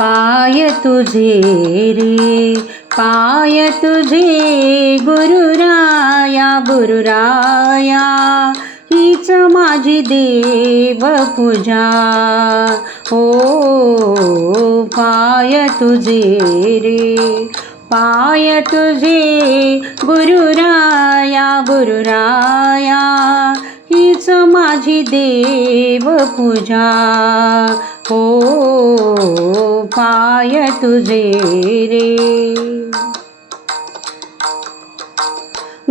पाय तुझे रे पाय तुझे गुरुराया गुरुराया हीच माझी देव पूजा ओ पाय तुझे रे पाय तुझे गुरुराया गुरुराया माझी देव पूजा. हो पाय तुझे रे.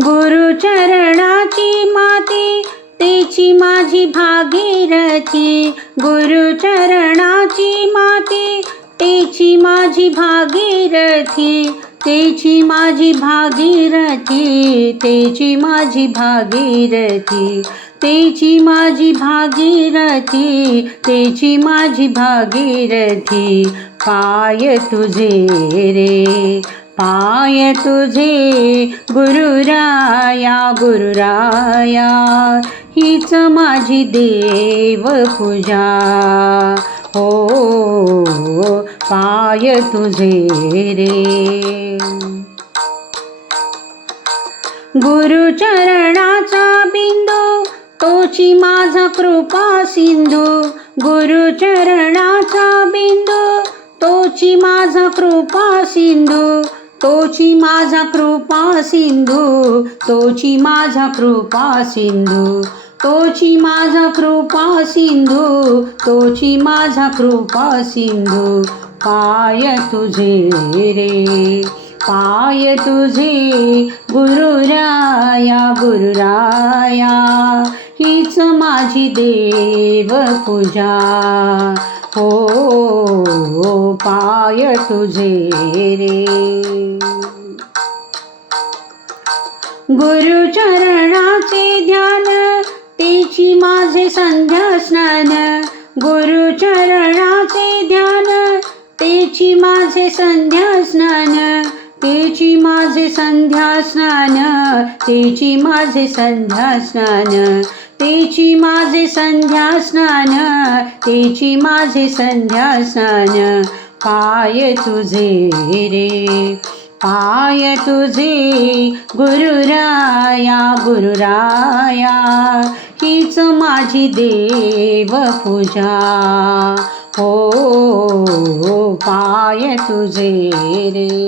गुरुचरणाची माती तेची माझी भागीरथी. गुरुचरणाची माती तेची माझी भागीरथी. तेची माझी भागीरथी तेची माझी भागीरथी. तेची माझी भागीरथी तेची माझी भागीरथी पाय तुझे रे पाय तुझे गुरुराया गुरुराया. हीच माझी देव पूजा. हो पाय तुझे रे. गुरुचरणाचा बिंदू तोची माझा कृपा सिंधू गुरुचरणाचा बिंदू. तोची माझा कृपा सिंधू तोची माझा कृपा सिंधू तोची माझा कृपा सिंधू. तोची माझा कृपा सिंधू तोची माझा कृपा सिंधू. पाय तुझे रे पाय तुझे गुरुराया गुरुराया. हीच माझी देव पूजा. हो, हो पाय तुझे रे. गुरुचरणाचे ध्यान तेची माझे संध्या स्नान. गुरुचरणाचे ध्यान तेची माझे संध्या स्नान. तेची माझे संध्या स्नान तेची माझे संध्या स्नान. तेची माझे संध्या स्नान तेची माझे संध्या स्नान. पाय तुझे रे पाय तुझे गुरुराया गुरुराया. हीच माझी देव पूजा. हो, हो पाय तुझे रे.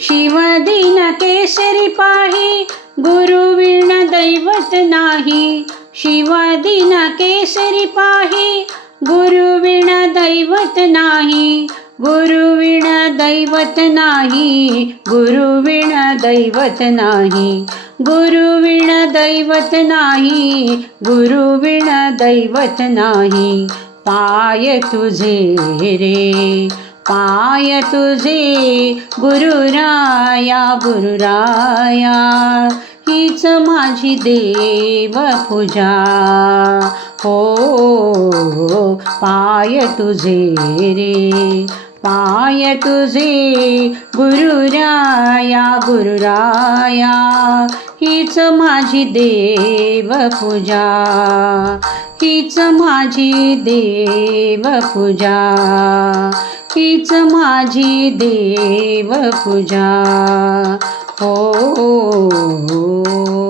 शिवदिन केसरी पाही गुरुविण दैवत नाही. शिवदिन केसरी पाही. गुरुविण दैवत नाही. गुरुविण दैवत नाही. गुरुविण दैवत नाही. गुरुविण दैवत नाही. गुरुविण दैवत नाही. पाय तुझे रे. पाय तुझे गुरुराया गुरुराया? हीच माझी देव पूजा. हो पाय तुझे रे पाय तुझे गुरुराया गुरुराया? हीच माझी देव पूजा. हीच माझी देव पूजा हीच माझी देव पूजा हो. हो, हो.